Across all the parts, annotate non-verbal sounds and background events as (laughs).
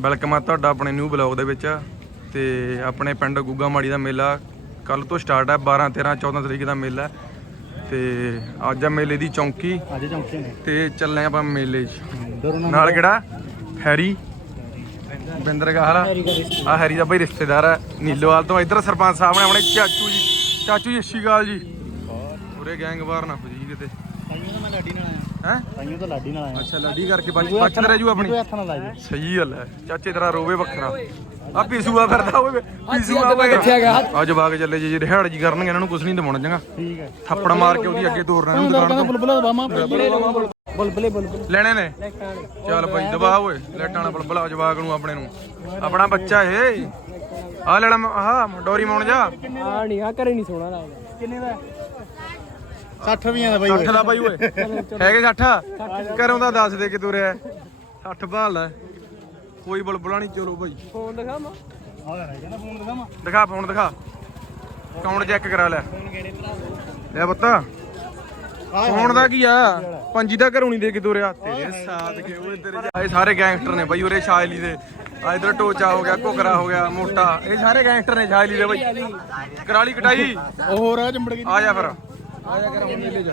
Welcome ਆ ਤੁਹਾਡਾ ਆਪਣੇ ਨਿਊ ਬਲੌਗ ਦੇ ਵਿੱਚ ਤੇ ਆਪਣੇ ਪਿੰਡ ਗੁੱਗਾ ਮਾੜੀ ਦਾ ਮੇਲਾ ਕੱਲ ਤੋਂ ਸਟਾਰਟ ਹੈ 12 13 14 ਤਰੀਕ ਦਾ ਮੇਲਾ। ਤੇ ਅੱਜ ਆ ਮੇਲੇ ਦੀ ਚੌਂਕੀ ਅੱਜ ਚੌਂਕੇ ਤੇ ਚੱਲੇ ਆਪਾਂ ਮੇਲੇ 'ਚ। ਨਾਲ ਕਿਹੜਾ? ਹੈਰੀ। ਬਿੰਦਰ ਗਾਹਲਾ ਆ। ਹੈਰੀ ਦਾ ਭਾਈ ਰਿਸ਼ਤੇਦਾਰ ਹੈ ਨੀਲੋਵਾਲ ਤੋਂ। ਇੱਧਰ ਸਰਪੰਚ ਸਾਹਿਬ ਨੇ ਆਪਣੇ ਚਾਚੂ ਜੀ ਚਾਚੂ ਜੀ ਅਕਾਲ ਜੀ। ਉਰੇ ਗੈਂਗਵਾਰ ਨਾ ਫਜੀ ਕਿਤੇ। ਤਾਈਓ ਤਾਂ ਮੈਂ ਲਾਡੀ ਨਾਲ ਆਇਆ। ਹੈ? ਤਾਈਓ ਤਾਂ ਲਾਡੀ ਨਾਲ ਆਇਆ। ਅੱਛਾ ਲੱਡੀ ਕਰਕੇ ਬਚ ਬਚਤ ਰਹਿ ਜੂ ਆਪਣੀ। ਕੋਈ ਹੱਥ ਨਾਲ ਲਾ ਜੀ। ਸਹੀ ਗੱਲ ਹੈ। ਚਾਚੇ ਤੇਰਾ ਰੋਵੇ ਵੱਖਰਾ। ਆ ਪੀਸੂਆ ਫਿਰਦਾ ਓਏ ਪੀਸੂਆ ਕਿੱਥੇ ਹੈਗਾ ਅੱਜ ਬਾਗ ਚੱਲੇ ਜੀ ਰਿਹਾੜ ਜੀ ਕਰਨਗੇ ਇਹਨਾਂ ਨੂੰ ਕੁਝ ਨਹੀਂ ਦਵਾਉਣਾ ਚੰਗਾ। ਠੀਕ ਹੈ। ਥੱਪੜ ਮਾਰ ਕੇ ਉਹਦੀ ਅੱਗੇ ਤੋਰਨਾ ਇਹਨੂੰ ਦੁਕਾਨ ਤੋਂ। ਬੁਲਬੁਲ ਬਾਮਾ। ਬੁਲਬੁਲੇ ਬੁਲਬੁਲੇ ਲੈਣੇ ਨੇ? ਚੱਲ ਭਾਈ ਦਬਾ ਓਏ। ਲੈਟਾਂ ਵਾਲਾ ਬਲਬਲਾ ਜਵਾਗ ਨੂੰ ਆਪਣੇ ਨੂੰ। ਆਪਣਾ ਬੱਚਾ ਇਹ। ਆ ਲੈਣਾ ਆਹ ਡੋਰੀ ਮੌਣ ਜਾ। ਆ ਨਹੀਂ ਆ ਘਰੇ ਨਹੀਂ ਸੋਣਾ ਲੱਗਦਾ। ਕਿੰਨੇ ਦਾ? 60 ਰੁਪਈਆ ਦਾ ਬਾਈ 60 ਦਾ ਬਾਈ ਓਏ। ਹੈਗੇ 60 ਘਰੋਂ ਦਾ ਦੱਸ ਦੇ ਕਿ ਤੁਰਿਆ 60 ਭਾਲ ਲੈ ਕੋਈ ਬਲਬਲਾ ਨਹੀਂ ਚਲੋ ਭਾਈ ਫੋਨ ਦਿਖਾਵਾਂ ਆ ਲੈ ਕਹਿੰਦਾ ਫੋਨ ਦਿਖਾਵਾਂ ਦਿਖਾ ਫੋਨ ਦਿਖਾ। ਕਾਊਂਟ ਚੈੱਕ ਕਰਾ ਲੈ ਲੈ ਪੁੱਤ। ਫੋਨ ਦਾ ਕੀ ਆ? ਪੰਜੀ ਦਾ ਘਰੋਂ ਨਹੀਂ ਦੇ ਕੇ ਤੋਰਿਆ। ਤੇਰੇ ਸਾਥ ਕੇ ਓਏ ਤੇਰੇ ਜਾ- ਇਹ ਸਾਰੇ ਗੈਂਗਸਟਰ ਨੇ ਬਾਈ ਉਰੇ ਸ਼ਾਇਲੀ ਦੇ। ਆ ਇਧਰ ਟੋਚਾ ਹੋ ਗਿਆ ਘੁਕਰਾ ਹੋ ਗਿਆ ਮੋਟਾ। ਇਹ ਸਾਰੇ ਗੈਂਗਸਟਰ ਨੇ ਸ਼ਾਇਲੀ ਦੇ ਬਾਈ। ਕਰਾਲੀ ਕਟਾਈ। ਉਹ ਹੋਰ ਆ ਚੰਬੜ ਗਈ। ਆ ਜਾ ਫਿਰ। ਆ ਜਾ ਜਾ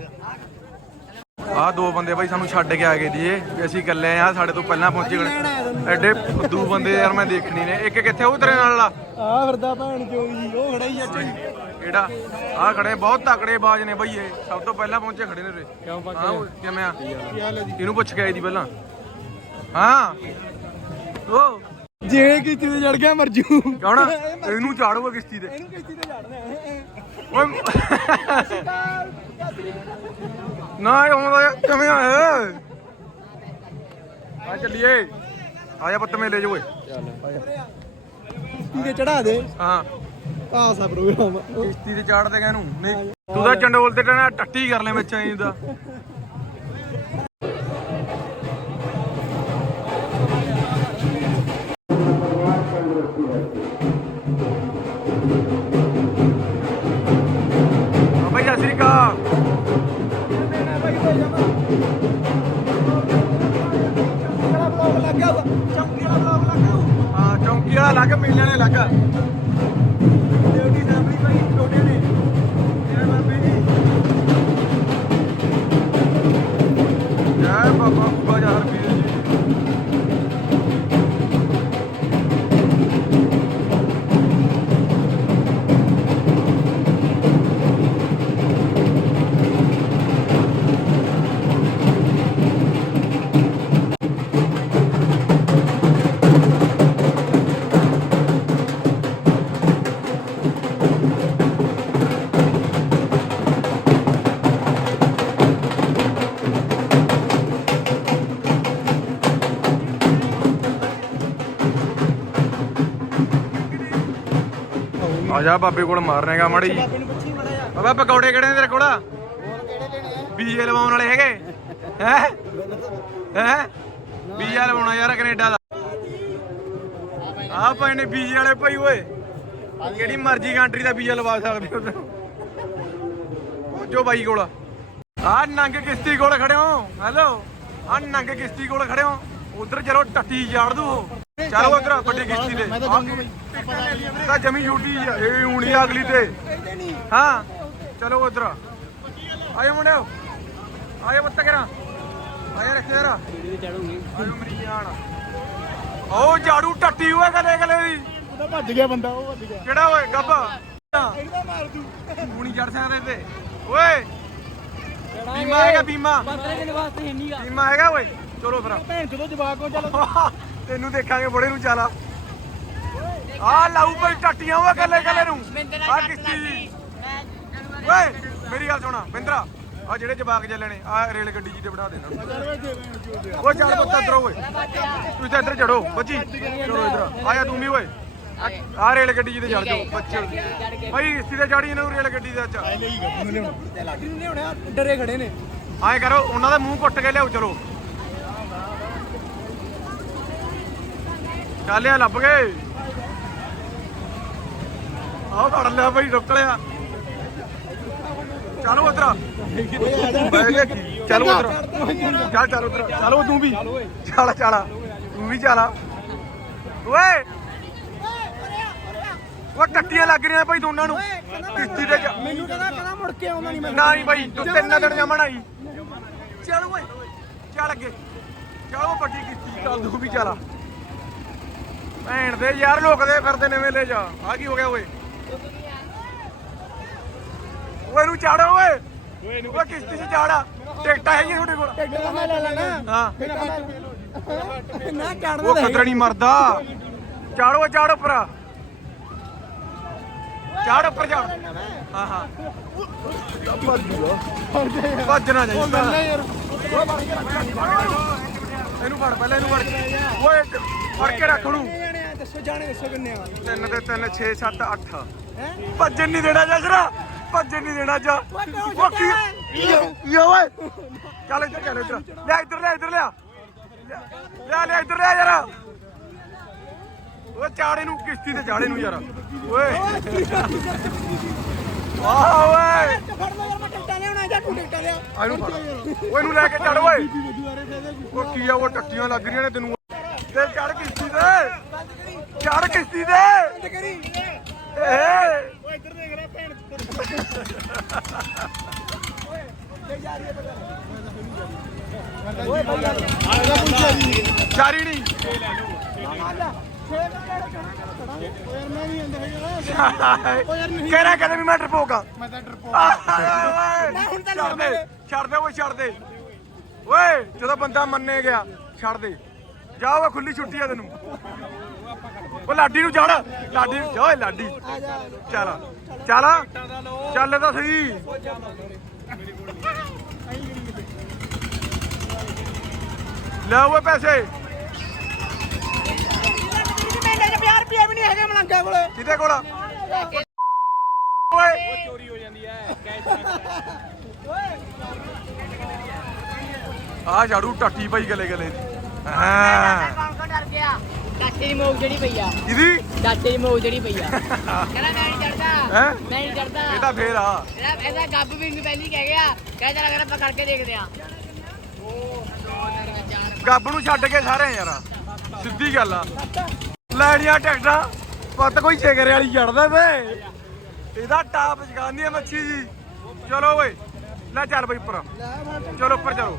ਆ ਦੋ ਬੰਦੇ ਬਾਈ ਸਾਨੂੰ ਛੱਡ ਕੇ ਆ ਗਏ ਦੀਏ ਵੀ ਅਸੀਂ ਇਕੱਲੇ ਆ ਸਾਡੇ ਤੋਂ ਪਹਿਲਾਂ ਪਹੁੰਚੇ ਗਏ ਐਡੇ ਫੁੱਦੂ ਬੰਦੇ ਯਾਰ ਮੈਂ ਦੇਖਣੀ ਨੇ। ਇੱਕ ਕਿੱਥੇ ਉਹ ਤੇਰੇ ਨਾਲ ਵਾਲਾ? ਆ ਫਿਰਦਾ ਭੈਣ ਚੋਂ ਜੀ ਉਹ ਖੜਾ ਹੀ ਅੱਜ ਕਿਹੜਾ? ਆ ਖੜੇ ਬਹੁਤ ਤਕੜੇ ਬਾਜ ਨੇ ਬਈ ਇਹ। ਸਭ ਤੋਂ ਪਹਿਲਾਂ ਪਹੁੰਚੇ ਖੜੇ ਨੇ ਰੇ ਕਿਉਂ ਓਏ, ਕਿਵੇਂ ਆ? ਇਹਨੂੰ ਪੁੱਛ ਕੇ ਆਈ ਦੀ ਪਹਿਲਾਂ। ਹਾਂ। ਓ। ਜੇ ਕਿਤੇ ਤੇ ਚੜ ਗਿਆ ਮਰ ਜੂ। ਕੌਣ ਇਹਨੂੰ ਚਾੜੂਗਾ ਕਿਸ਼ਤੀ ਤੇ। ਇਹਨੂੰ ਕਿਸ਼ਤੀ ਤੇ ਚੜਨਾ ਓਏ। ਨਾ ਇਹ ਆਉਂਦਾ ਕਿਵੇਂ ਆ ਇਹ? ਆ ਚੱਲੀਏ। ਆ ਜਾ ਪੁੱਤ ਮੇਲੇ 'ਚ ਓਏ। ਕਿਸ਼ਤੀ ਤੇ ਚੜਾ ਦੇ। ਹਾਂ। ਆਸਾ ਪ੍ਰੋਗਰਾਮ। ਕਿਸ਼ਤੀ ਤੇ ਚਾੜ ਦੇਗਾ ਇਹਨੂੰ ਨਹੀਂ ਤੂੰ ਤਾਂ ਚੰਡੋਲ ਤੇ ਟਣਾ ਟੱਟੀ ਕਰ ਲੈ ਵਿੱਚ ਐਂ ਦਾ। ਚੌਂਕੀ ਅਲੱਗ। ਲੱਗ ਮੇਲਿਆਂ ਨੇ ਲੱਗ ਜੈ ਆ ਜਾ ਬਾਬੇ ਕੋਲ ਮਾਰਨੇਗਾ ਮਾੜੀ। ਬਾਬਾ ਪਕੌੜੇ ਕਿਹੜੇ ਨੇ ਤੇਰੇ ਕੋਲ? ਬੀਜੇ ਲਵਾਉਣ ਵਾਲੇ ਹੈਗੇ? ਹੈ? ਹੈ? ਬੀਜਾ ਲਵਾਉਣਾ ਯਾਰ ਕੈਨੇਡਾ ਦਾ। ਆ ਭਾਈ ਨੇ ਬੀਜੇ ਵਾਲੇ ਭਾਈ ਓਏ। ਕਿਹੜੀ ਮਰਜ਼ੀ ਕੰਟਰੀ ਦਾ ਬੀਜਾ ਲਵਾ ਸਕਦੇ ਹੋ ਜੋ ਬਾਈ ਕੋਲ। ਆ ਨੰਗ ਕਿਸ਼ਤੀ ਕੋਲ ਖੜੇ ਹੋ ਹੈਲੋ ਆ ਨੰਗ ਕਿਸ਼ਤੀ ਕੋਲ ਖੜੇ ਹੋ ਉਧਰ ਚਲੋ ਟੱਟੀ ਜਾੜ ਦੂ। ਚਲੋ ਉਧਰ ਵੱਡੀ ਕਿਸ਼ਤੀ ਦੇ ਤਾਂ ਜਮੀ ਆ ਇਹ ਹੁਣੀ ਆ ਅਗਲੀ ਤੇ। ਹਾਂ ਚਲੋ ਉਧਰ ਆਇਓ ਮੁੰਡਿਓ। ਆਇਓ ਬੱਤਾ ਕਰਾਂ ਆਇਆ ਰੱਖਿਆ ਯਾਰ ਆਇਓ ਮੇਰੀ ਜਾਨ। ਉਹ ਝਾੜੂ ਟੱਟੀ ਹੋਇਆ ਕਦੇ ਕਲੇ ਦੀ। ਉਹਦਾ ਭੱਜ ਗਿਆ ਬੰਦਾ ਉਹ ਭੱਜ ਗਿਆ। ਕਿਹੜਾ ਓਏ ਗੱਬਾ। ਇਹਦਾ ਮਾਰ ਦੂ। ਹੁਣੀ ਚੜ ਸਕਦੇ ਤੇ ਓਏ। ਬੀਮਾ ਹੈਗਾ ਬੀਮਾ। ਬਾਤਰੇ ਦੇ ਵਾਸਤੇ ਹੀ ਨਹੀਂਗਾ ਬੀਮਾ ਹੈਗਾ ਓਏ। ਚਲੋ ਫਿਰ ਭੈਣ ਚੋਂ ਜਵਾਕ ਕੋ ਚੱਲ। (laughs) ਤੈਨੂੰ ਦੇਖਾਂਗੇ ਬੜੇ ਨੂੰ ਚਾਲਾ ਆ ਲਾਊ ਭਾਈ ਟੱਟੀਆਂ ਓਏ ਕੱਲੇ ਕੱਲੇ ਨੂੰ। ਆ ਕਿਸ਼ਤੀ ਜੀ। ਓਏ ਮੇਰੀ ਗੱਲ ਸੁਣਾ ਬਿੰਦਰਾ ਆ ਜਿਹੜੇ ਜਵਾਕ ਚੱਲਣੇ ਆ ਰੇਲ ਗੱਡੀ ਜੀ ਤੇ ਬਿਠਾ ਦੇ ਇਹਨਾਂ ਨੂੰ ਓਏ ਚੱਲ ਪੁੱਤ ਇੱਧਰ ਓਏ। ਤੂੰ ਤਾਂ ਇੱਧਰ ਚੜੋ ਬੱਚੀ। ਚਲੋ ਇੱਧਰ ਆਇਆ ਤੂੰ ਵੀ ਓਏ। ਆ ਰੇਲ ਗੱਡੀ ਜੀ ਤੇ ਚੜ ਜਾਓ ਬੱਚੇ। ਭਾਈ ਇਸਤੀ ਤੇ ਚੜੀ ਇਹਨਾਂ ਨੂੰ ਰੇਲ ਗੱਡੀ ਦੇ ਲਿਆਉਣਾ। ਡਰੇ ਖੜੇ ਨੇ। ਆਏ ਕਰੋ ਉਹਨਾਂ ਦਾ ਮੂੰਹ ਕੁੱਟ ਕੇ ਲਿਆਓ ਚਲੋ। ਚੱਲਿਆ ਲੱਭ ਗਏ। ਆਹ ਫੜ ਲਿਆ ਭਾਈ ਰੁਕ ਲਿਆ ਚਲੋ ਉਧਰ ਚਲੋ ਉਧਰ। ਚੱਲ ਚੱਲ ਉਧਰ। ਚਲੋ ਤੂੰ ਵੀ। ਚੱਲ ਚੱਲ ਤੂੰ ਵੀ ਚੱਲ ਓਏ। ਉਹ ਟੱਟੀਆਂ ਲੱਗ ਰਹੀਆਂ ਭਾਈ ਦੋਨਾਂ ਨੂੰ। ਕਿਸ਼ਤੀ ਤੇ ਮੈਨੂੰ ਕਹਿੰਦਾ ਕਹਿੰਦਾ ਮੁੜ ਕੇ ਆਉਂਦਾ ਨਹੀਂ ਮੈਂ। ਨਾ ਨਹੀਂ ਭਾਈ ਤੂੰ ਤਿੰਨ ਦਿਨ ਜਮਣ ਆਈ ਚੱਲ ਓਏ। ਚੱਲ ਅੱਗੇ। ਚੱਲ ਉਹ ਵੱਡੀ ਕੀਤੀ ਚੱਲ ਤੂੰ ਵੀ ਚੱਲ ਭੈਣ ਦੇ ਯਾਰ ਲੁਕਦੇ ਫਿਰਦੇ ਨੇ ਵੇਲੇ ਜਾ। ਆ ਕੀ ਹੋ ਗਿਆ ਓਏ? ਓਏ ਨੂੰ ਚਾੜੋ ਓਏ। ਓਏ ਕਿਸ਼ਤੀ 'ਚ ਚਾੜਾ ਟਿਕਟਾਂ ਹੈਗੀਆਂ ਤੁਹਾਡੇ ਕੋਲ। ਟਿਕਟ ਮੈਂ ਲੈ ਲੈਣਾ। ਹਾਂ। ਨਾ ਚੜਨਾ ਉਹ ਖਤਰਾ ਨਹੀਂ ਮਰਦਾ। ਚਾੜੋ ਚਾੜ ਉੱਪਰ ਚਾੜ ਉੱਪਰ ਜਾ। ਹਾਂ ਹਾਂ। ਭੱਜ ਨਾ ਜਾਈਂ। ਯਾਰ। ਇਹਨੂੰ ਫੜ ਪਹਿਲਾਂ ਇਹਨੂੰ ਫੜ। ਓਏ ਫੜ ਕੇ ਰੱਖ ਉਹਨੂੰ। ਦੱਸੋ ਜਾਣੇ ਦੱਸੋ ਕਿੰਨੇ ਆ? ਤਿੰਨ ਤੇ ਤਿੰਨ 6 7 8 ਹੈ? ਭੱਜਣ ਨਹੀਂ ਦੇਣਾ ਜਸਰਾ ਭੱਜਣ ਨਹੀਂ ਦੇਣਾ ਜਾ। ਉਹ ਕੀ ਕੀ ਆ ਓਏ? ਚੱਲ ਇੱਧਰ ਚੱਲ ਇੱਧਰ। ਲੈ ਇੱਧਰ ਲੈ ਇੱਧਰ ਲਿਆ। ਲੈ ਲੈ ਇੱਧਰ ਲੈ ਯਾਰ। ਉਹ ਚਾੜੇ ਨੂੰ ਕਿਸ਼ਤੀ ਤੇ ਚਾੜੇ ਨੂੰ ਯਾਰ। ਓਏ। ਵਾਹ ਓਏ ਫੜ ਲਓ ਯਾਰ ਮੈਂ ਟਿਕਟਾਂ ਲਿਆਉਣਾ ਜਾਂ ਤੂੰ ਟਿਕਟਾਂ ਲਿਆ ਆ ਇਹਨੂੰ ਫੜ। ਓਏ ਇਹਨੂੰ ਲੈ ਕੇ ਚੜ ਓਏ। ਉਹ ਕੀ ਆ ਉਹ ਟੱਟੀਆਂ ਲੱਗ ਰਹੀਆਂ ਨੇ ਤੈਨੂੰ। ਤੇ ਚੜ ਕਿਸ਼ਤੀ ਤੇ। ਚੜ ਕਿਸ਼ਤੀ ਤੇ ਕਰੀ ਏ ਓਏ ਇੱਧਰ ਦੇਖ ਰਿਹਾ ਭੈਣ ਓਏ ਭਾਈ ਆਏਗਾ ਪੁੱਛਿਆ ਜੀ ਚਾਰੀ ਨਹੀਂ। ਓਏ ਮੈਂ ਨਹੀਂ ਆਂਦਾ ਹੈਗਾ ਕਹਿ ਰਿਹਾ ਕਦੇ ਵੀ ਮੈਂ ਡਰਪੋਕਾ ਮੈਂ ਤਾਂ ਡਰਪੋ ਓਏ ਛੱਡ ਦੇ। ਛੱਡ ਦੇ ਓਏ ਛੱਡ ਦੇ। ਓਏ ਜਦੋਂ ਬੰਦਾ ਮੰਨੇ ਗਿਆ ਛੱਡ ਦੇ। ਜਾ ਓਏ ਖੁੱਲੀ ਛੁੱਟੀ ਆ ਤੈਨੂੰ। ਉਹ ਲਾਡੀ ਨੂੰ ਚੜ ਲਾਡੀ ਨੂੰ- ਓਏ ਲਾਡੀ। ਆ ਚੱਲ। ਚੱਲ। ਚੱਲ ਤਾਂ ਸਹੀ। ਲੈ ਓਏ ਪੈਸੇ। ਮੈਨੇ 50 ਰੁਪਏ ਵੀ ਨਹੀਂ ਹੈਗੇ ਮਲੰਗਾ ਕੋਲ ਕਿਹਦੇ ਕੋਲ? ਓਏ। ਆ ਝਾੜੂ ਟੱਟੀ ਪਈ ਗਲੇ ਗਲੇ ਦੀ। ਹਾਂ। ਡਰ ਗਿਆ ਚਾਚੇ ਦੀ ਮੋਗ ਜਿਹੜੀ ਪਈ ਆ। ਇਹਦੀ ਚਾਚੇ ਦੀ ਮੋਗ ਜਿਹੜੀ ਪਈ ਆ। (laughs) ਕਹਿੰਦਾ ਮੈਂ ਨਹੀਂ ਡਰਦਾ ਹੈਂ? ਮੈਂ ਨਹੀਂ ਡਰਦਾ ਇਹ ਤਾਂ ਫੇਰ ਆ। ਇਹਦਾ ਇਹਦਾ ਗੱਬ ਵੀ ਨਹੀਂ ਪਹਿਲੀ ਕਹਿ ਗਿਆ। ਕਹਿੰਦਾ ਲੱਗ ਆਪਾਂ ਕਰਕੇ ਦੇਖਦੇ ਆ ਗੱਬ ਨੂੰ ਛੱਡ ਕੇ ਸਾਰੇ ਯਾਰ। ਸਿੱਧੀ ਗੱਲ ਆ। ਲੈਣੀਆਂ ਟਿਕਟਾਂ ਪੱਤ ਕੋਈ ਛੇਕਰੇ ਵਾਲੀ ਚੜਦਾ ਤੇ ਇਹਦਾ ਟਾਪ ਜਗਾਉਂਦੀ ਆ ਮੱਛੀ ਜੀ। ਚਲੋ ਓਏ ਲੈ ਚੱਲ ਬਈ ਉੱਪਰ। ਚਲੋ ਉੱਪਰ ਚਲੋ।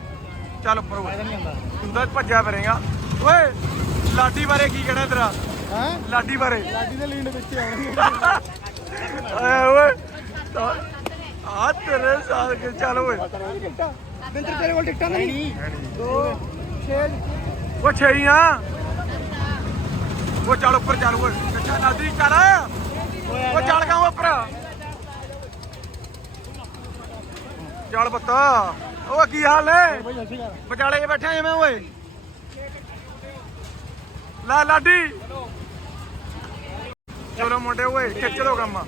ਚੱਲ ਉੱਪਰ ਓਏ। ਤੂੰ ਤਾਂ ਭੱਜਿਆ ਫਿਰੇਗਾ। ਓਏ ਲਾਡੀ ਬਾਰੇ ਕੀ ਕਹਿਣਾ ਤੇਰਾ? ਹਾਂ? ਲਾਡੀ ਬਾਰੇ। ਲਾਡੀ ਦੇ ਲੀਨ ਵਿੱਚ ਆਉਣਗੇ ਆਏ ਓਏ। ਆ ਤੇਰੇ ਸਾਲ ਕੇ ਚੱਲ ਓਏ। ਬਿੰਦਰ ਤੇਰੇ ਕੋਲ ਟਿਕਟਾਂ ਨਹੀਂ? ਦੋ ਛੇ ਉਹ ਛੇਈਆਂ ਉਹ ਚੱਲ ਉੱਪਰ ਚੱਲ ਓਏ। ਚੱਲ ਲਾਡੀ ਚੱਲ। ਉਹ ਚੱਲ ਗਾ ਉੱਪਰ। ਚੱਲ ਬੱਤਾ ਉਹ ਕੀ ਹਾਲ ਹੈ ਵਿਚਾਲੇ ਜੇ ਬੈਠਾ ਜਿਵੇਂ ਓਏ। ਲਾ ਲਾਡੀ। ਚਲੋ ਮੁੰਡੇ ਓਏ, ਖਿੱਚ ਦੋ ਕੰਮ।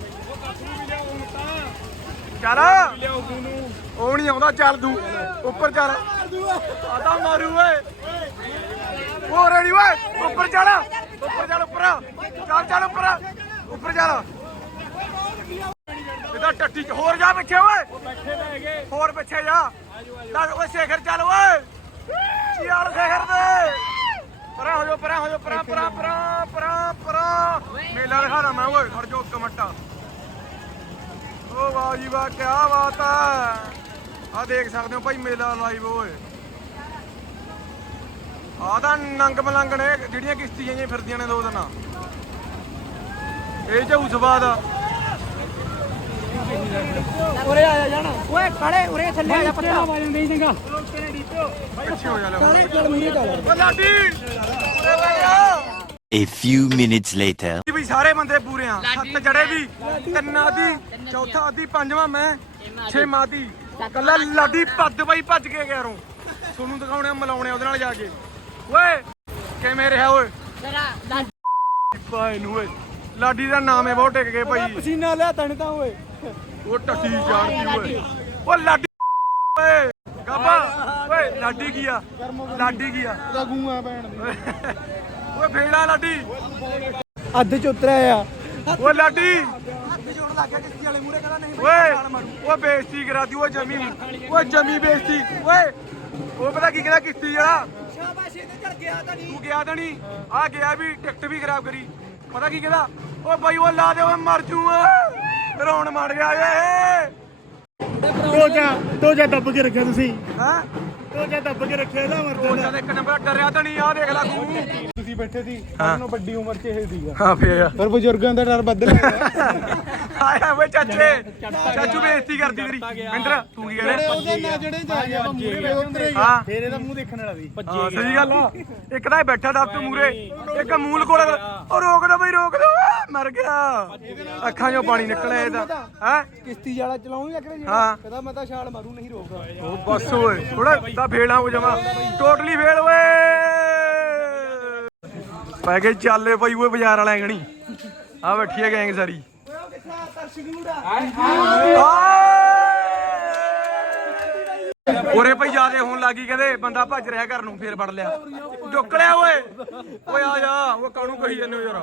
ਚੱਲ। ਉਹ ਨਹੀਂ ਆਉਂਦਾ, ਚੱਲ ਤੂੰ ਉੱਪਰ ਚੱਲ। ਆਦਾ ਮਾਰੂ ਓਏ। ਉਹ ਰੈਡੀ ਓਏ, ਉੱਪਰ ਚੱਲ। ਉੱਪਰ ਚੱਲ ਉੱਪਰ। ਚੱਲ ਚੱਲ, ਉੱਪਰ। ਉੱਪਰ ਚੱਲ। ਇਹਦਾ ਟੱਟੀ ਚ ਹੋਰ ਜਾ ਪਿੱਛੇ ਓਏ। ਹੋਰ ਪਿੱਛੇ ਜਾ। ਲੱਗ ਓਏ, ਸ਼ੇਖਰ ਚੱਲ ਓਏ। ਚੱਲ ਸ਼ੇਖਰ ਦੇ? ਪਰਾਂ ਹੋ ਜਾ ਪਰਾਂ ਹੋ ਜਾ ਪਰਾਂ ਪਰਾਂ ਪਰਾਂ ਪਰਾਂ ਪਰਾਂ। ਮੇਲਾ ਦਿਖਾਣਾ ਮੈਂ ਓਏ ਖੜ ਜਾ ਇੱਕ ਮਿੰਟ। ਓ ਵਾਹ ਜੀ ਵਾਹ ਕੀ ਬਾਤ ਆ ਆ ਦੇਖ ਸਕਦੇ ਹੋ ਭਾਈ ਮੇਲਾ ਲਾਈਵ ਓਏ। ਆ ਤਾਂ ਨੰਗ ਮਲੰਗ ਨੇ ਜਿਹੜੀਆਂ ਕਿਸ਼ਤੀਆਂ ਜਿਹੀਆਂ ਫਿਰਦੀਆਂ ਨੇ ਦੋ ਦਿਨ। ਇਹ ਝੂ ਸਵਾਦ ਆ। ਉਰੇ ਆ ਜਾ ਜਾਣਾ। ਓਏ ਖੜੇ ਉਰੇ ਥੱਲੇ ਆ ਜਾ ਪੱਤਾ ਨਹੀਂ ਚੰਗਾ। A few minutes later. ਜੀ ਵੀ ਸਾਰੇ ਬੰਦੇ ਪੂਰੇ ਆ। ਸੱਤ ਜੜੇ ਵੀ ਤਿੰਨਾਂ ਦੀ ਚੌਥਾ ਆਦੀ ਪੰਜਵਾਂ ਮੈਂ ਛੇਵਾਂ ਦੀ। ਕੱਲਾ ਲਾਡੀ ਭੱਜ ਬਾਈ ਭੱਜ ਕੇ ਗਿਆ ਰੋਂ। ਤੁਹਾਨੂੰ ਦਿਖਾਉਣੇ ਆ, ਮਿਲਾਉਣੇ ਆ ਉਹਦੇ ਨਾਲ ਜਾ ਕੇ। ਓਏ ਕਿਵੇਂ ਰਿਹਾ ਓਏ? ਭਾਈ ਨੂੰ ਓਏ। ਲਾਡੀ ਦਾ ਨਾਮ ਹੈ ਬਹੁਤ ਟਿਕ ਗਏ ਭਾਈ। ਪਸੀਨਾ ਲਿਆ ਤਣ ਤਾਂ ਓਏ। ਉਹ ਟੱਟੀ ਜਾਣਦੀ ਓਏ। ਓ ਲਾਡੀ ਓਏ। ਗਾਬਾ। ਓਏ ਲਾਡੀ ਕੀ ਆ? ਲਾਡੀ ਕੀ ਆ? ਉਹਦਾ ਗੂੰ ਆ ਭੈਣ ਦੀ। ਓਏ ਫੇੜਾ ਲਾਡੀ। ਅੱਧ ਚ ਉਤਰਿਆ ਆ। ਓ ਲਾਡੀ। ਅੱਧ ਜੋੜ ਲੱਗ ਗਿਆ ਕਿਸ਼ਤੀ ਵਾਲੇ ਮੂਰੇ ਕਹਿੰਦਾ ਨਹੀਂ ਓਏ ਓਏ ਬੇਇੱਜ਼ਤੀ ਕਰਾਦੀ ਓਏ ਜਮੀ ਓਏ ਜਮੀ ਬੇਇੱਜ਼ਤੀ। ਓਏ ਉਹ ਪਤਾ ਕੀ ਕਹਿੰਦਾ ਕਿਸ਼ਤੀ ਜਿਹੜਾ ਸ਼ਾਬਾਸ਼ ਇਹ ਤੇ ਚੜ ਗਿਆ ਤਾਂ ਨਹੀਂ। ਤੂੰ ਗਿਆ ਤਾਂ ਨਹੀਂ। ਆ ਗਿਆ ਵੀ ਟਿਕਟ ਵੀ ਖਰਾਬ ਕਰੀ। ਪਤਾ ਕੀ ਕਹਿੰਦਾ? ਓ ਬਾਈ ਉਹ ਲਾ ਦੇ ਓਏ ਮਰ ਜੂ ਓਏ। ਰੌਣ ਮੜ ਗਿਆ ਏ ਦੋ ਜਾ ਦੋ ਜਾ ਦੱਬ ਕੇ ਰੱਖਿਆ ਤੁਸੀਂ। ਹਾਂ? ਦੋ ਜਾ ਦੱਬ ਕੇ ਰੱਖਿਆ ਇਹਦਾ ਮਰਦਾ ਜਦ ਇੱਕ ਨੰਬਰ ਡਰਿਆ ਤਾਂ ਨਹੀਂ ਆ ਦੇਖ ਲੈ ਤੂੰ। ਤੁਸੀਂ ਬੈਠੇ ਸੀ। ਸਾਨੂੰ ਵੱਡੀ ਉਮਰ 'ਚ ਇਹ ਸੀਗਾ। ਹਾਂ ਫੇਰ। ਪਰ ਬਜ਼ੁਰਗਾਂ ਦਾ ਡਰ ਬਦਲ ਆਇਆ ਓਏ ਚਾਚੇ ਚਾਚੂ ਬੇਇੱਜ਼ਤੀ ਕਰਦੀ ਤੇਰੀ। ਮਿੰਦਰ ਤੂੰ ਕੀ ਕਹਿ ਉਹਦੇ ਨਾਲ ਜਿਹੜੇ ਜਾ ਗਿਆ ਮੂਰੇ ਉਤਰੇ ਹਾਂ। ਫੇਰ ਇਹਦਾ ਮੂੰਹ ਦੇਖਣ ਵਾਲਾ ਸੀ। ਹਾਂ ਸਹੀ ਗੱਲ ਆ। ਇੱਕ ਤਾਂ ਇਹ ਬੈਠਾ ਦੱਬ ਤੋਂ ਮੂਰੇ ਇੱਕ ਮੂਲ ਕੋਲ ਉਹ ਰੋਕ ਦੋ ਬਈ ਰੋਕ ਦੋ। ਮਰ ਗਿਆ। ਅੱਖਾਂ 'ਚੋਂ ਪਾਣੀ ਨਿਕਲਿਆ ਇਹਦਾ। ਹੈ? ਕਿਸ਼ਤੀ ਵਾਲਾ ਚਲਾਉਂਗਾ ਕਿਹੜੇ ਹਾਂ। ਕਹਿੰਦਾ ਮੈਂ ਤਾਂ ਛਾਲ ਮਾਰੂ ਨਹੀਂ ਰੋਕਦਾ। ਉਹ ਬਸ ਓਏ ਥੋੜਾ ਤਾਂ ਫੇੜਾ ਹੋ ਜਾਵਾ ਟੋਟਲੀ ਫੇਲ ਓਏ। ਪੈ ਗਏ ਚਾਲੇ ਪਈ ਓਏ ਬਾਜ਼ਾਰ ਵਾਲਿਆਂ ਗਣੀ ਆ ਬੈਠੀ ਹੈ ਗੈਂਗ ਸਾਰੀ। ਉਰੇ ਭਈ ਜਿਆਦੇ ਹੋਣ ਲੱਗੀ ਕਹਿੰਦੇ, ਬੰਦਾ ਭੱਜ ਰਿਹਾ ਘਰ ਨੂੰ, ਫੇਰ ਫੜ ਲਿਆ। ਡੁੱਕ ਲਿਆ ਓਏ। ਓਏ ਆ ਜਾ ਉਹ ਕਾਹਨੂੰ ਕਹੀ ਜਾਂਦੇ ਹੋ ਯਾਰ?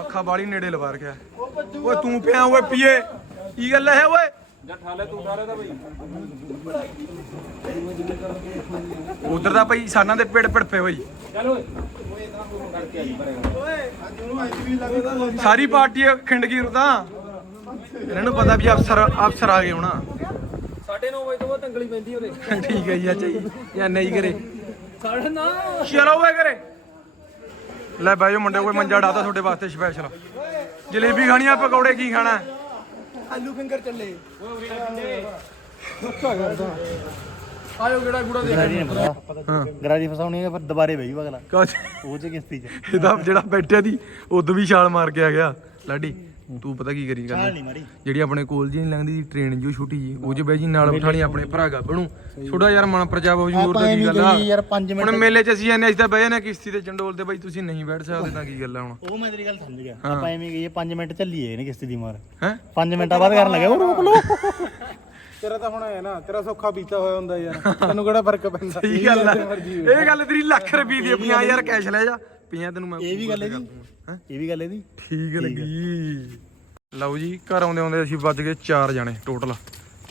ਅੱਖਾਂ ਬਾੜੀ ਨੇੜੇ ਲਵਾ ਰਖਿਆ। ਓਏ ਤੂੰ ਪਿਆ ਓਏ ਪੀਏ। ਕੀ ਗੱਲ ਹੈ ਓਏ? ਉਧਰ ਦਾ ਭਈ ਸਾਨਾਂ ਦੇ ਪਿੜ ਪਿੜ ਪਏ ਬਈ ਸਾਰੀ ਪਾਰਟੀ ਖਿੰਡ ਗਈ ਰੁਦਾ ਇਹਨਾਂ ਨੂੰ ਪਤਾ ਵੀ ਅਫਸਰ ਅਫਸਰ ਆ ਗਏ ਹੋਣਾ। 9:30 ਵਜੇ ਤੋਂ ਬਾਅਦ ਤੰਗਲੀ ਪੈਂਦੀ ਉਰੇ। ਠੀਕ ਹੈ ਜੀ ਅੱਛਾ ਜੀ। ਜਾਂ ਨਹੀਂ ਕਰੇ। 9:30 ਚਲੋ ਓਏ ਕਰੇ। ਲੈ ਬਾਈ ਮੁੰਡੇ ਕੋਈ ਮੰਜਾ ਡਾਤਾ ਤੁਹਾਡੇ ਵਾਸਤੇ ਸਪੈਸ਼ਲ ਜਲੇਬੀ ਖਾਣੀ ਆ ਪਕੌੜੇ ਕੀ ਖਾਣਾ? ਆਲੂ ਫਿੰਗਰ ਚੱਲੇ। ਗਰਾਰੀ ਫਸਾਉਣੀ ਹੈ ਪਰ ਦੁਬਾਰੇ ਬਈ ਅਗਲਾ। ਕਾਜ ਉਹ ਚ ਕਿਸ਼ਤੀ ਚ। ਇਹਦਾ ਜਿਹੜਾ ਬੈਠਿਆ ਦੀ ਉਦੋਂ ਵੀ ਛਾਲ ਮਾਰ ਕੇ ਆ ਗਿਆ। ਲਾਡੀ ਤੂੰ ਪਤਾ ਕੀ ਕਰੀ ਨਹੀਂ ਮਾਰੀ। ਜਿਹੜੀ ਆਪਣੇ ਕੋਲ ਜੀ ਨੀ ਲੰਘਦੀ ਸੀ ਟ੍ਰੇਨ ਜੋ ਛੋਟੀ ਜੀ ਉਹ ਚ ਬਹਿ ਜੀ ਨਾਲ ਬਿਠਾਣੀ ਆਪਣੇ ਭਰਾ ਗੱਭਣੂ ਥੋੜਾ ਯਾਰ ਮਨ ਆਪਾਂ ਤੇ ਐਵੇਂ ਕੀ ਗੱਲ ਆ? ਕਹੀ ਯਾਰ 5 ਹੁਣ ਮੇਲੇ ਚ ਅਸੀਂ ਐਨੇ ਅਸੀਂ ਤਾਂ ਬਹਿ ਜਾਨੇ ਕਿਸ਼ਤੀ ਤੇ ਚੰਡੋਲ ਤੇ ਬਾਈ ਤੁਸੀਂ ਨਹੀਂ ਬੈਠ ਸਕਦੇ ਤਾਂ ਕੀ ਗੱਲ ਆ ਹੁਣ? ਉਹ ਮੈਂ ਤੇਰੀ ਗੱਲ ਸਮਝ ਗਿਆ। ਹਾਂ। ਆਪਾਂ ਐਵੇਂ ਕਹੀਏ 5 ਮਿੰਟ ਚੱਲੀਏ ਇਹਨੇ ਕਿਸ਼ਤੀ ਦੀ ਮਾਰ। ਹੈ? 5 ਮਿੰਟਾਂ ਬਾਅਦ ਕਰਨ ਲੱਗੇ ਉਹ ਰੋਕ ਲੋ ਤੇਰਾ ਤਾਂ ਹੁਣ ਹੈ ਨਾ ਤੇਰਾ ਸੌਖਾ ਬੀਤਾ ਹੋਇਆ ਹੁੰਦਾ ਯਾਰ। ਤੈਨੂੰ ਕਿਹੜਾ ਫ਼ਰਕ ਪੈਂਦਾ? ਸਹੀ ਗੱਲ ਆ। ਇਹ ਗੱਲ ਤੇਰੀ ਲੱਖ ਰੁਪਏ ਦੀ 50000 ਕੈਸ਼ ਲੈ ਜਾ। ਪਿਆ ਤੈਨੂੰ ਮੈਂ ਇਹ ਵੀ ਗੱਲ ਇਹਦੀ? ਹੈਂ? ਇਹ ਵੀ ਗੱਲ ਇਹਦੀ? ਠੀਕ ਲੱਗੀ। ਲਓ ਜੀ ਘਰ ਆਉਂਦੇ ਆਉਂਦੇ ਅਸੀਂ ਵੱਜ ਗਏ 4 ਜਣੇ ਟੋਟਲ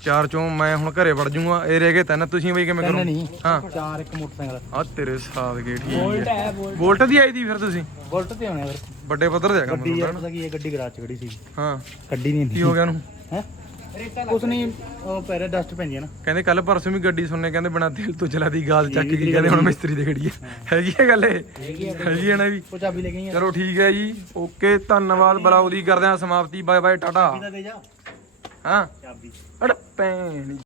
ਚਾਰ ਚੋਂ ਮੈਂ ਹੁਣ ਘਰੇ ਵੜ ਜੂਗਾ। ਇਹ ਰਹਿ ਗਏ ਤਿੰਨ ਤੁਸੀਂ ਬਈ ਕਿਵੇਂ ਕਰੋ ਨਹੀਂ ਹਾਂ। ਚਾਰ ਇੱਕ ਮੋਟਰਸਾਈਕਲ। ਆ ਤੇਰੇ ਸਾਥ ਗਏ ਠੀਕ ਹੈ। ਬੋਲਟ। ਦੀ ਆਈ ਦੀ ਫਿਰ ਤੁਸੀਂ? ਬੁਲਟ ਤੇ ਆਉਣੇ ਫਿਰ। ਵੱਡੇ ਪੱਧਰ ਤੇ ਆ ਕੰਮ ਗੱਡੀ ਯਾਰ ਤੁਹਾਡਾ। ਪਤਾ ਕੀ ਹੈ ਗੱਡੀ ਗਰਾਜ ਚ ਖੜੀ ਸੀ। ਹਾਂ। ਗੱਡੀ ਨਹੀਂ ਕੀ ਹੋ ਗਿਆ ਉਹਨੂੰ? ਹੈ? ਕੁਛ ਨਹੀਂ ਉਹ ਪੈਰੇ ਡਸਟ ਪੈਂਦੀ ਹੈ ਨਾ। ਕਹਿੰਦੇ ਕੱਲ ਪਰਸੋਂ ਵੀ ਗੱਡੀ ਸੁਣਨੇ ਕਹਿੰਦੇ ਬਿਨਾ ਤੇਲ ਤੋਂ ਚਲਾਦੀ ਗਾਜ਼ ਚੱਕ ਕੇ ਕਹਿੰਦੇ ਹੁਣ ਮਿਸਤਰੀ ਦੇ ਖੜੀ ਹੈ ਹੈਗੀ ਹੈ ਗੱਲ ਇਹ? ਹੈਗੀ ਹੈ ਨਾ ਵੀ ਉਹ ਚਾਬੀ ਲੈ ਗਈ ਚਲੋ ਠੀਕ ਹੈ ਜੀ। ਓਕੇ ਧੰਨਵਾਦ ਬਲਾਉ ਦੀ ਕਰਦੇ ਹਾਂ ਸਮਾਪਤੀ। ਬਾਏ ਬਾਏ ਟਾਟਾ। ਦੇ ਹਾਂ। ਚਾਬੀ। ਅੜ ਪੈਣ